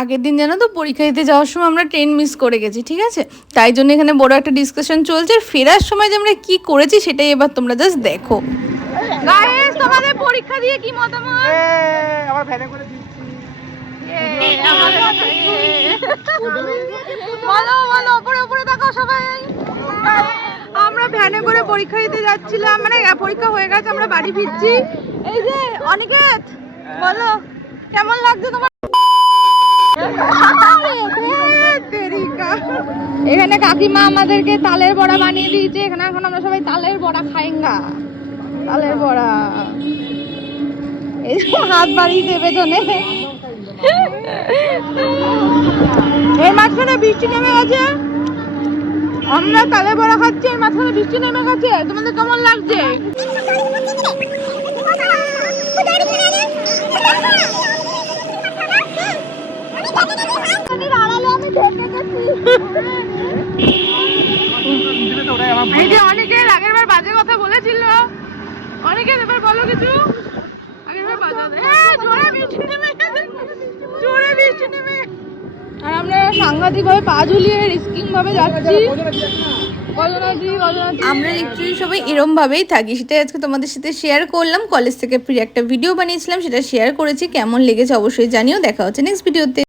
আগের দিন জানো তো পরীক্ষা দিতে যাওয়ার সময় আমরা ট্রেন মিস করে গেছি, ঠিক আছে? তাই জন্য এখানে বড় একটা ডিসকাশন চলছে। ফেরার সময় যে আমরা কি করেছি সেটাই এবার তোমরা জাস্ট দেখো। গাইস, তোমাদের পরীক্ষা দিয়ে কি মতামত? আমার ভ্যানে করে দিচ্ছি। বলো বলো, উপরে উপরে তাকাও সবাই। আমরা ভ্যানে করে পরীক্ষা দিতে যাচ্ছিলাম, মানে পরীক্ষা হয়ে গেছে, আমরা বাড়ি ফিরছি। এই যে অনিকেত, বলো কেমন লাগছে তোমার? এখানে কাকিমা আমাদেরকে তালের বড়া বানিয়ে দিয়েছে। এখানে এখন আমরা সবাই তালের বড়া খাইঙ্গা। তালের বড়া, এই হাত বাড়িয়ে দেবে জনে। এর মাঝখানে বৃষ্টি নেমে গেছে, আমরা তালের বড়া খাচ্ছি, এর মাঝখানে বৃষ্টি নেমে গেছে। তোমাদের কেমন লাগছে? অনেকের আগের বার বাজে কথা বলেছিল, অনেকের এবার বলো কিছু। আগের বার জোরে বৃষ্টি নেমে গেছে, জোরে বৃষ্টি নেমে। আর আমরা সাংঘাতিক ভাবে পা ঝুলিয়ে রিস্কিং ভাবে যাচ্ছি। আমরা অ্যাকচুয়ালি সবাই এরম ভাবেই থাকি, সেটা আজকে তোমাদের সাথে শেয়ার করলাম। কলেজ থেকে ফিরে একটা ভিডিও বানিয়েছিলাম, সেটা শেয়ার করেছি। কেমন লেগেছে অবশ্যই জানিও। দেখা হচ্ছে নেক্সট ভিডিওতে।